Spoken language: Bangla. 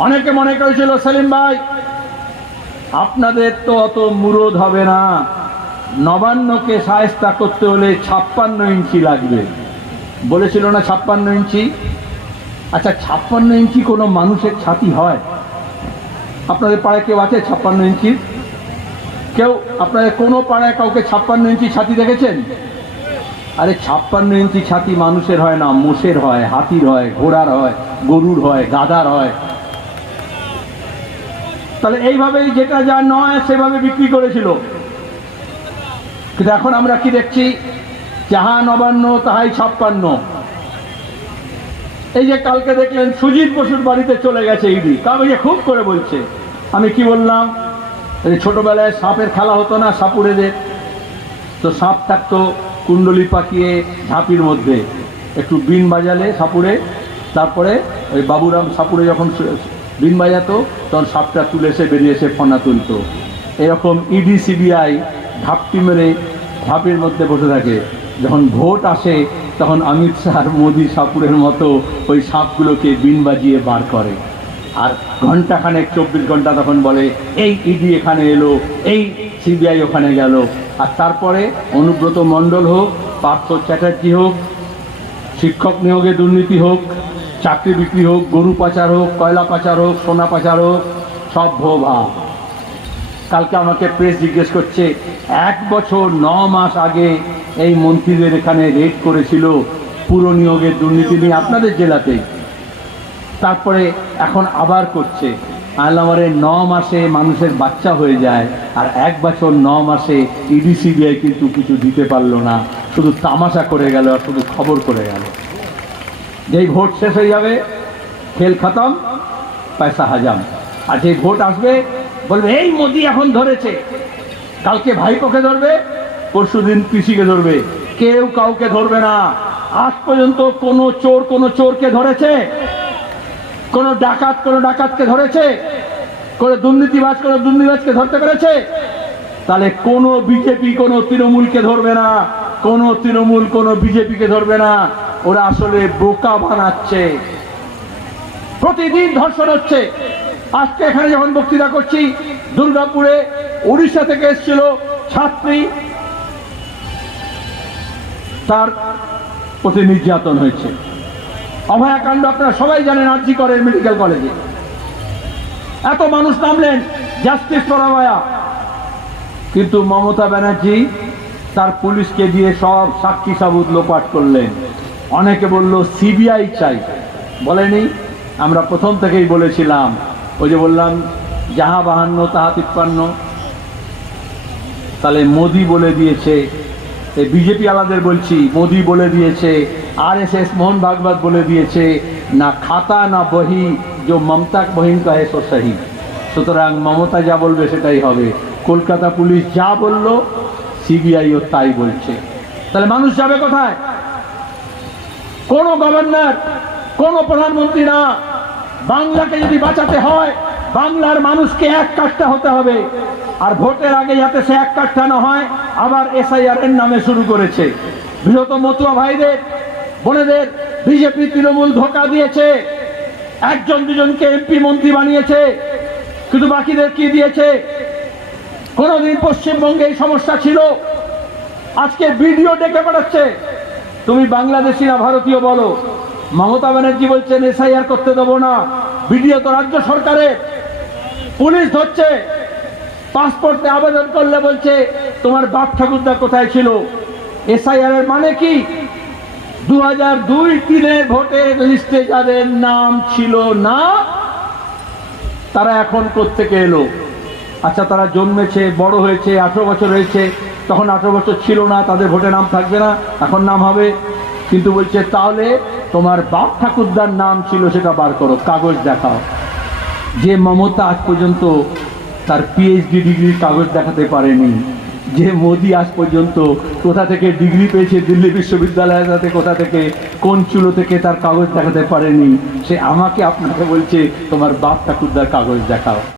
অনেকে মনে করেছিল, সেলিম ভাই, আপনাদের তো অত মুরদ হবে না। নবান্নকে সায়স্তা করতে হলে ছাপ্পান্ন ইঞ্চি লাগবে। বলেছিল না ছাপ্পান্ন ইঞ্চি? আচ্ছা ছাপ্পান্ন ইঞ্চি কোনো মানুষের ছাতি হয়? আপনাদের পাড়ায় কেউ আছে ছাপ্পান্ন ইঞ্চির? কেউ, আপনাদের কোনো পাড়ায় কাউকে ছাপ্পান্ন ইঞ্চি ছাতি দেখেছেন? আরে, ছাপ্পান্ন ইঞ্চি ছাতি মানুষের হয় না, মোষের হয়, হাতির হয়, ঘোড়ার হয়, গরুর হয়, গাদার হয়। তাহলে এইভাবেই যেটা যা নয় সেভাবে বিক্রি করেছিল। কিন্তু এখন আমরা কি দেখছি? যাহা নবান্ন, তাহাই ছাপ্পান্ন। এই যে কালকে দেখলেন সুজিত বসুর বাড়িতে চলে গেছে ইডি। কাগজে খুব করে বলছে। আমি কি বললাম? ছোটবেলায় সাপের খেলা হতো না সাপুরেদের। তো সাপ থাকতো কুণ্ডলি পাকিয়ে ঝাঁপির মধ্যে। একটু বিন বাজালে সাপুরে, তারপরে ওই বাবুরাম সাপুরে যখন বিন বাজাতো তখন সাপটা তুলে এসে বেরিয়ে এসে ফনা তুলতো। এরকম ইডি, সিবিআই ঝাপটি মেরে ধাপের মধ্যে বসে থাকে। যখন ভোট আসে, তখন অমিত শাহ, মোদি, সাপুরের মতো ওই সাপগুলোকে বিন বাজিয়ে বার করে। আর ঘন্টাখানেক চব্বিশ ঘণ্টা তখন বলে, এই ইডি এখানে এলো, এই সিবিআই ওখানে গেল। আর তারপরে অনুব্রত মণ্ডল হোক, পার্থ চ্যাটার্জি হোক, শিক্ষক নিয়োগে দুর্নীতি হোক চাকরি বিক্রি হোক, গরু পাচার হোক, কয়লা পাচার হোক, সোনা পাচার হোক, সব ভোভা কালকে আমাকে প্রেস জিজ্ঞেস করছে, এক বছর ন মাস আগে এই মন্ত্রীদের এখানে রেড করেছিল পুরো নিয়োগের দুর্নীতি নিয়ে আপনাদের জেলাতে। তারপরে এখন আবার করছে। আলামারে ন মাসে মানুষের বাচ্চা হয়ে যায়, আর এক বছর ন মাসে ইডি সিবিআই কিন্তু কিছু দিতে পারল না। শুধু তামাশা করে গেল আর শুধু খবর করে গেল। যেই ভোট শেষ হয়ে যাবে, খেল খতম, পয়সা হাজাম। আর যেই ভোট আসবে, বলবে, এই মোদি এখন ধরেছে। কালকে ভাইপোকে ধরবে পরশু দিন কৃষিকে ধরবে। কেউ কাউকে ধরবে না। আজ পর্যন্ত কোনো চোর, কোনো চোরকে ধরেছে? কোন ডাকাত, কোন ডাকাতকে ধরেছে? কোন দুর্নীতিবাজ, কোন দুর্নীতিবাজকে ধরতে পেরেছে? তাহলে কোন বিজেপি, কোন তৃণমূলকে ধরবে না। কোন তৃণমূল, কোন বিজেপিকে ধরবে না। ওরা আসলে বোকা বানাচ্ছে। প্রতিদিন ধর্ষণ হচ্ছে। আজকে এখানে যখন বক্তৃতা করছি, দুর্গাপুরে উড়িষ্যা থেকে এসেছিল ছাত্রী। তার প্রতি নির্যাতন হয়েছে। অভয়াকাণ্ড আপনারা সবাই জানেন, আর্জি করেন মেডিকেল কলেজে। এত মানুষ নামলেন জাস্টিস ফর অভয়া। কিন্তু মমতা ব্যানার্জি তার পুলিশকে দিয়ে সব সাক্ষী সাবুত লোপাট করলেন। অনেকে বলল, সিবিআই চাই। বলেনি। আমরা প্রথম থেকেই বলেছিলাম, ওই যে বললাম, যাহা বাহান্ন, তাহা তিপ্পান্ন। তাহলে মোদি বলে দিয়েছে, এই বিজেপি আলাদের বলছি, মোদি বলে দিয়েছে আর এস এস মোহন ভাগবত বলে দিয়েছে, না খাতা, না বহি, যে মমতা বহিন কাহে সো সহি। সুতরাং মমতা যা বলবে সেটাই হবে। কলকাতা পুলিশ যা বলল, সিবিআইও তাই বলছে। তাহলে মানুষ যাবে কোথায়? কোন গভর্নর, কোন প্রধানমন্ত্রী না। বাংলাকে যদি বাঁচাতে হয়, বাংলার মানুষকে এক কাঠটা হতে হবে। আর ভোটের আগে যাতে সে এক কাঠটা না হয়, আবার এসআইআর এর নামে শুরু করেছে। বৃহৎ মতুয়া ভাইদের, বোনেদের, বিজেপি তৃণমূল ধোকা দিয়েছে। একজন দুজনকে এমপি মন্ত্রী বানিয়েছে। কিন্তু বাকিদের কি দিয়েছে? কোনোদিন পশ্চিমবঙ্গে এই সমস্যা ছিল। আজকে ভিডিও ডেকে পাঠাচ্ছে। তুমি বাংলাদেশি না ভারতীয় বলো। মমতা ব্যানার্জি বলছেন, এসআইআর করতে দেবো না। ভিডিও তো রাজ্য সরকারের। পুলিশ ধরছে। পাসপোর্টে আবেদন করলে বলছে, তোমার বাপ ঠাকুরদা কোথায় ছিল? এসআইআর এর মানে কি? দু হাজার দুই তিনের ভোটের লিস্টে যাদের নাম ছিল না, তারা এখন কোত্থেকে এলো? আচ্ছা তারা জন্মেছে, বড় হয়েছে, আঠেরো বছর হয়েছে। তখন আঠেরো বছর ছিল না, তাদের ভোটে নাম থাকবে না, এখন নাম হবে। কিন্তু বলছে, তাহলে তোমার বাপ ঠাকুরদার নাম ছিল সেটা বার করো, কাগজ দেখাও। যে মমতা আজ পর্যন্ত তার পিএইচডি ডিগ্রির কাগজ দেখাতে পারেনি, যে মোদি আজ পর্যন্ত কোথা থেকে ডিগ্রি পেয়েছে দিল্লি বিশ্ববিদ্যালয়ের সাথে কোথা থেকে, কোন চুলো থেকে তার কাগজ দেখাতে পারেনি, সে আমাকে আপনাকে বলছে, তোমার বাপ ঠাকুরদার কাগজ দেখাও।